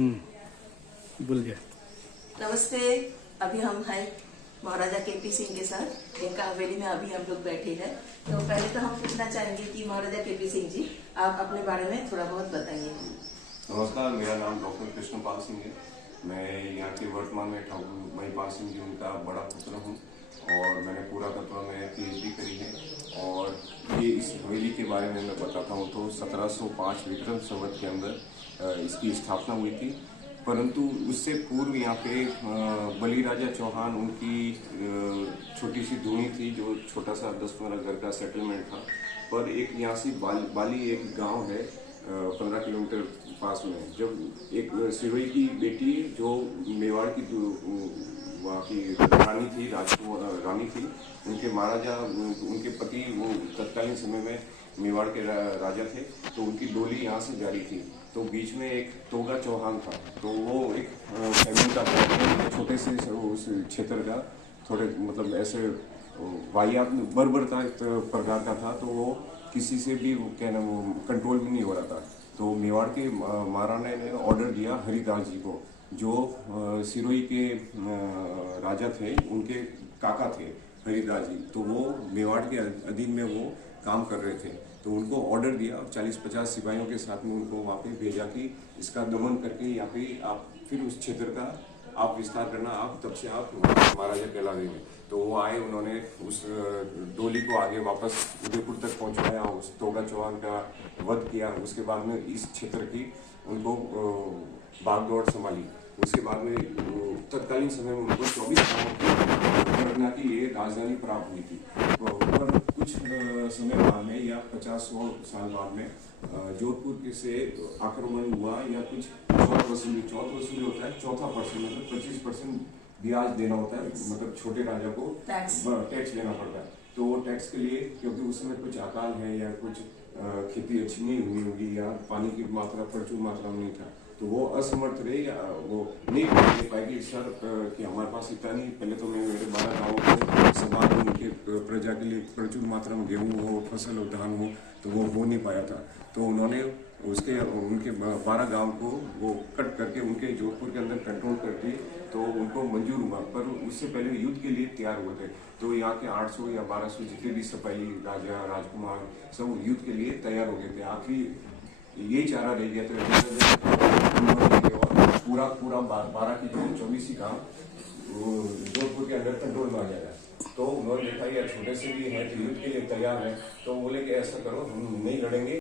भूल गया। नमस्ते। अभी हम हैं महाराजा केपी सिंह के साथ इनका हवेली में अभी हम लोग बैठे हैं। तो पहले तो हम पूछना चाहेंगे कि महाराजा केपी सिंह जी, आप अपने बारे में थोड़ा बहुत बताइए। नमस्कार, मेरा नाम डॉक्टर कृष्णपाल सिंह है। मैं यहाँ के वर्तमान में ठाकुर महिपाल सिंह जी उनका बड़ा पुत्र हूँ और मैंने पुरातत्व में PhD करी है। और ये इस हवेली के बारे में मैं बताता हूँ तो 1705 विक्रम संवत के अंदर इसकी स्थापना हुई थी। परंतु उससे पूर्व यहाँ पे बली राजा चौहान उनकी छोटी सी धूनी थी, जो छोटा सा 10-15 घर का सेटलमेंट था। पर एक यहाँ से बाली एक गांव है 15 किलोमीटर पास में। जब एक सिरोही की बेटी जो मेवाड़ की वहाँ की रानी थी, रानी थी, उनके महाराजा उनके पति वो तत्कालीन समय में मेवाड़ के राजा थे, तो उनकी डोली यहाँ से जा रही थी। तो बीच में एक तोगा चौहान था, तो वो एक फैमिली का छोटे से उस क्षेत्र का थोड़े मतलब ऐसे वाहियात बर्बरता प्रकार का था। तो वो किसी से भी क्या नाम वो कंट्रोल में नहीं हो रहा था। तो मेवाड़ के महाराणा ने ऑर्डर दिया हरिदास जी को, जो सिरोही के राजा थे, उनके काका थे हरिदास जी। तो वो मेवाड़ के अधीन में वो काम कर रहे थे। तो उनको ऑर्डर दिया और 40-50 सिपाहियों के साथ में उनको वहाँ पे भेजा कि इसका दमन करके यहाँ पे आप फिर उस क्षेत्र का आप विस्तार करना, आप तब से आप महाराजा कहलाएंगे। तो वो आए, उन्होंने उस डोली को आगे वापस उदयपुर तक पहुँचाया, उस तोगा चौहान का वध किया। उसके बाद में इस क्षेत्र की उनको बागडोर संभाली। उसके बाद में तत्कालीन समय में उनको 24 गाँवों की घटना की ये राजधानी प्राप्त हुई थी। पर कुछ समय बाद में या 50-100 साल बाद में जोधपुर के से आक्रमण हुआ या कुछ चौथ वसूली होता है, 4% मतलब 25% ब्याज देना होता है, मतलब छोटे राजा को टैक्स देना पड़ता है। तो वो टैक्स के लिए, क्योंकि उस समय कुछ अकाल है या कुछ खेती अच्छी नहीं हुई होगी या पानी की मात्रा प्रचुर मात्रा में नहीं था, तो वो असमर्थ रहे या वो नहीं दे पाएगी सर कि हमारे पास इतना नहीं। पहले तो मैं मेरे 12 गाँवों को समाज में उनके प्रजा के लिए प्रचुर मात्रा में गेहूँ हो, फसल हो, धान हो, तो वो हो नहीं पाया था। तो उन्होंने उनके 12 गांव को वो कट करके उनके जोधपुर के अंदर कंट्रोल कर दिए। तो उनको मंजूर हुआ, पर उससे पहले युद्ध के लिए तैयार हुए थे। तो यहाँ के 800 या 1200 जितने भी सिपाही, राजा, राजकुमार सब युद्ध के लिए तैयार हो गए थे। आखिरी यही चारा रह गया था और पूरा 12 की जो 24 गांव जोधपुर के अंदर कंट्रोल में आ जाएगा। तो उन्होंने देखा यार छोटे से भी है तो युद्ध के लिए तैयार है। तो बोले कि ऐसा करो, हम नहीं लड़ेंगे।